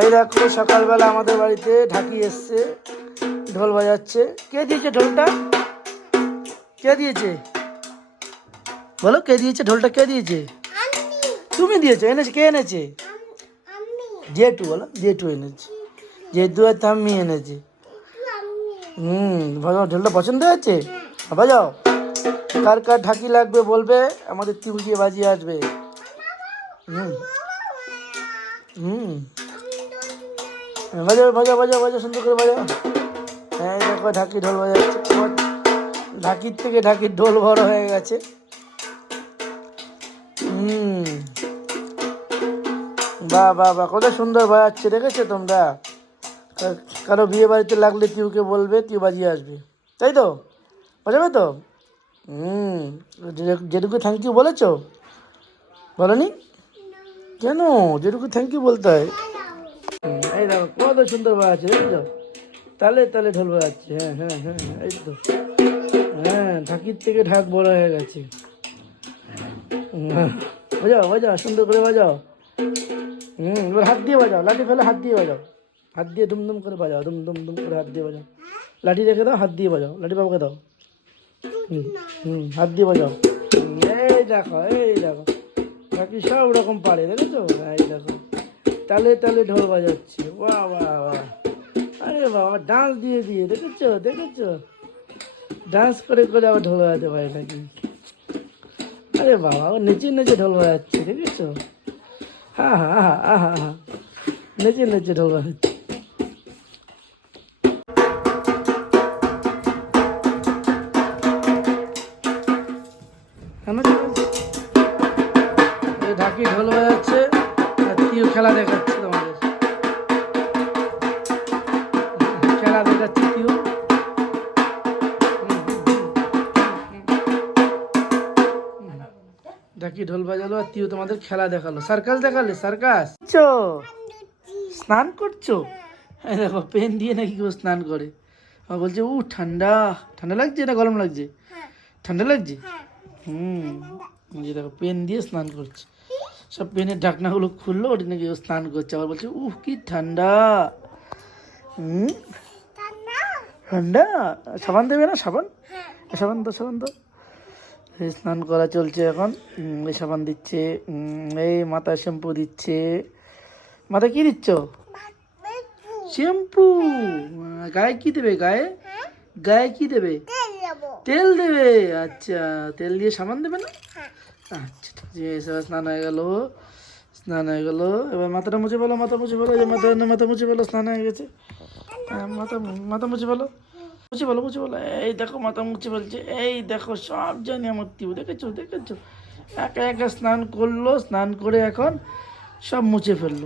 এই দেখো, সকালবেলা আমাদের বাড়িতে ঢাকি এসছে, ঢোল বাজাচ্ছে। কে দিয়েছে ঢোলটা? কে দিয়েছে? বলো, কে দিয়েছে ঢোলটা? কে দিয়েছে? তুমি দিয়েছ, এনেছে, কে এনেছে? জেঠু, বলো, জেঠু এনেছে। জেঠু আর তাম্মি এনেছে। হুম বাজাও ঢোলটা পছন্দ হয়েছে? বাজাও কার কার ঢাকি লাগবে বলবে, আমাদের টিউ দিয়ে বাজিয়ে আসবে। হুম হুম। বাজাও বাজাও বাজাও বাজাও সুন্দর করে বাজাও হ্যাঁ দেখো ঢাকি ঢোল বাজাচ্ছে ঢাকির থেকে ঢাকির ঢোল বড় হয়ে গেছে। হুম। বাহ বাহ বাহ কত সুন্দর বাজাচ্ছে, দেখেছ তোমরা? কারও বিয়ে বাড়িতে লাগলে টিউকে বলবে টিউ বাজিয়ে আসবে। তাই তো? বাজাবে তো? হুম। যেটুকু থ্যাংক ইউ বলেছ। বলনি? কেন? যেটুকু থ্যাংক ইউ বলতে হয়। কত সুন্দর বাজাচ্ছে দেখেছ তালে তালে ঢোল বাজাচ্ছে হ্যাঁ হ্যাঁ হ্যাঁ হ্যাঁ, এই তো। হ্যাঁ ঢাকির থেকে ঢাক বড় হয়ে গেছে। বাজাও বাজাও সুন্দর করে বাজাও। হুম এবার হাত দিয়ে বাজাও লাঠি ফেলে হাত দিয়ে বাজাও। হাত দিয়ে দুমদুম করে বাজাও দুম দুম দুম করে হাত দিয়ে বাজাও। লাঠি রেখে দাও হাত দিয়ে বাজাও লাঠি বাবুকে দাও। হুম হুম হাত দিয়ে বাজাও। এই দেখো এই দেখো বাকি সব রকম পারে দেখেছ এই দেখো। তালে তালে ঢোল বাজাচ্ছে। বাহ বাহ বাহ। আরে বাবা ডান্স দিয়ে দিয়ে, দেখেছ দেখেছ? ডান্স করে করে আবার ঢোল বাজাতে পারে নাকি? আরে বাবা, ও নেচে নেচে ঢোল বাজাচ্ছে, দেখেছ? হ্যাঁ হ্যাঁ হ্যাঁ হ্যাঁ হ্যাঁ নেচে নেচে ঢোল বাজাচ্ছে। ঢাকি ঢোল বাজাচ্ছে। তিও খেলা দেখাচ্ছে তোমাদের। খেলা দেখাচ্ছে তিও ঢাকি ঢোল বাজালো আর তিও তোমাদের খেলা দেখাল। সার্কাস দেখালে সার্কাস? স্নান করছ? এই দেখো পেন দিয়ে নাকি কেউ স্নান করে। বলছে উ ঠান্ডা। ঠান্ডা লাগছে না গরম লাগছে? ঠান্ডা লাগছে? হুম। এই দেখো পেন দিয়ে স্নান করছে। সব পেনের ঢাকনাগুলো খুললো ওটা নাকি স্নান করছে। আবার বলছে উহ কি ঠান্ডা। হুম? ঠান্ডা? সাবান দেবে না সাবান? সাবান তো সাবান তো এই স্নান করা চলছে এখন। এই সাবান দিচ্ছে এই মাথায় শ্যাম্পু দিচ্ছে। মাথায় কি দিচ্ছ? শ্যাম্পু। গায়ে কি দেবে গায়ে? গায়ে কি দেবে? তেল দেবে। আচ্ছা তেল দিয়ে সাবান দেবে না? আচ্ছা যে স্নান হয়ে গেল। স্নান হয়ে গেল। এবার মাথাটা মুছে ফেলো মাথা মুছে ফেলো এই মাথা মাথা মুছে ফেলো স্নান হয়ে গেছে। হ্যাঁ, মাথা মাথা মুছে ফেলো। মুছে ফেলো মুছে ফেলো। এই দেখো মাথা মুছে ফেলছে। এই দেখো সব জানি আমার তিউ দেখেছ দেখেছ? একা একা স্নান করল স্নান করে এখন সব মুছে ফেলল।